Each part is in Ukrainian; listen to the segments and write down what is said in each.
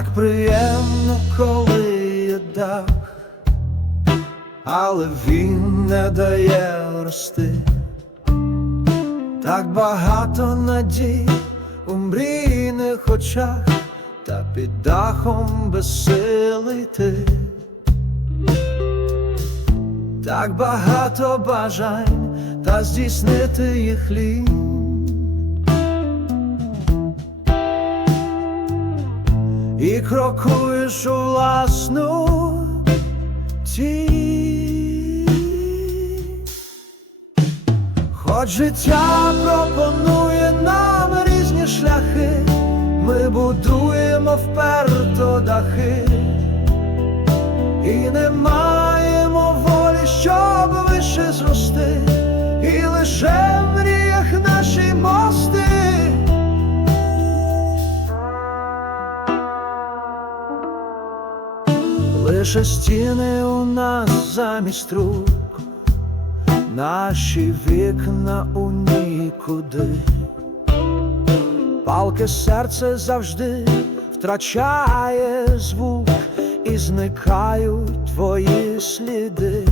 Так приємно, коли є дах, але він не дає рости. Так багато надій у мрійних очах, та під дахом безсилий ти. Так багато бажань, та здійснити їх лінь. І крокуєш у власну тінь. Хоч життя пропонує нам різні шляхи, ми будуємо вперто дахи, і не Лише стіни у нас замість рук, наші вікна у нікуди, палке серце завжди втрачає звук, і зникають твої сліди.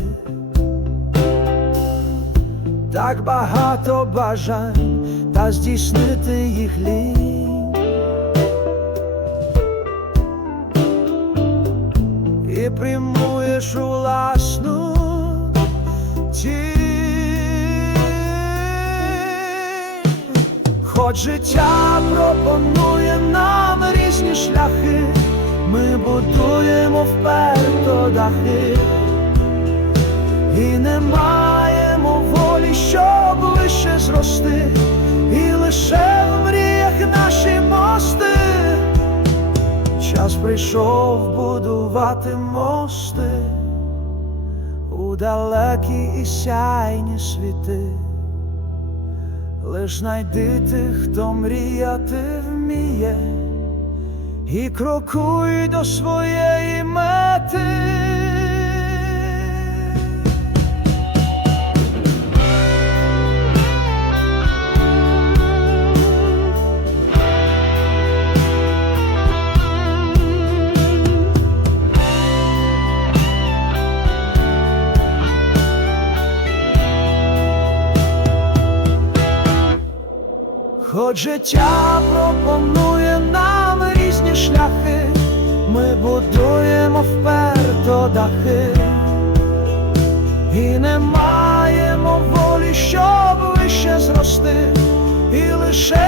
Так багато бажань, та здійснити їх лінь. І прямуєш у тінь. Хоч життя пропонує нам різні шляхи, ми будуємо вперто дахи, і не Час прийшов будувати мости у далекі і сяйні світи. Лиш знайди тих, хто мріяти вміє, і крокуй до своєї мети. Хоч життя пропонує нам різні шляхи, ми будуємо вперто дахи, і не маємо волі, щоб вище зрости, і лише